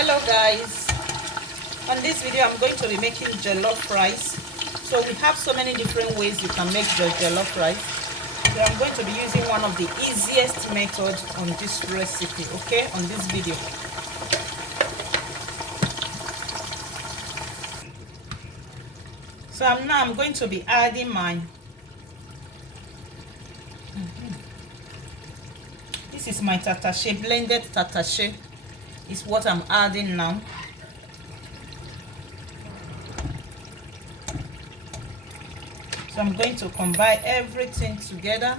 Hello guys, on this video I'm going to be making jollof rice. So we have so many different ways you can make your jollof rice. So I'm going to be using one of the easiest methods on this recipe, okay, on this video. So I'm going to be adding my this is my tatashe, blended tatashe is what I'm adding now. So I'm going to combine everything together.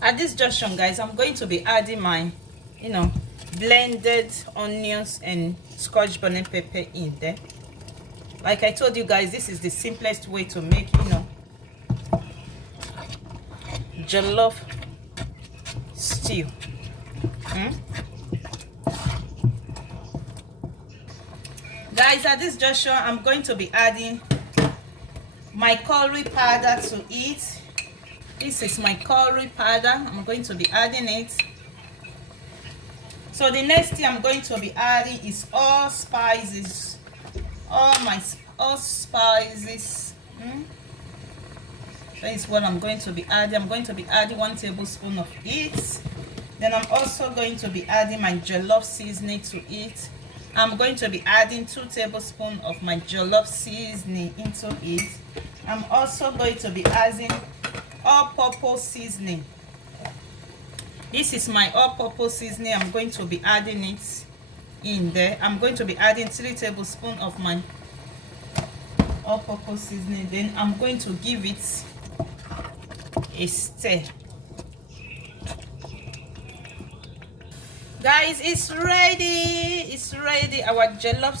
At this junction, guys, I'm going to be adding my, blended onions and scotch bonnet pepper in there. Like I told you guys, this is the simplest way to make, jollof stew. Guys, at this junction, I'm going to be adding my curry powder to it. This is my curry powder. I'm going to be adding it. So the next thing I'm going to be adding is all spices. All spices. That is what I'm going to be adding. I'm going to be adding 1 tablespoon of it. Then I'm also going to be adding my jollof seasoning to it. I'm going to be adding 2 tablespoons of my jollof seasoning into it. I'm also going to be adding all-purpose seasoning. This is my all-purpose seasoning. I'm going to be adding it in there. I'm going to be adding 3 tablespoons of my all-purpose seasoning. Then I'm going to give it a stir. Guys, it's ready. It's ready. Our jollof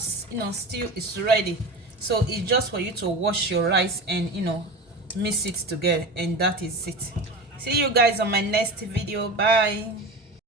stew is ready. So it's just for you to wash your rice and mix it together, and that is it. See you guys on my next video. Bye.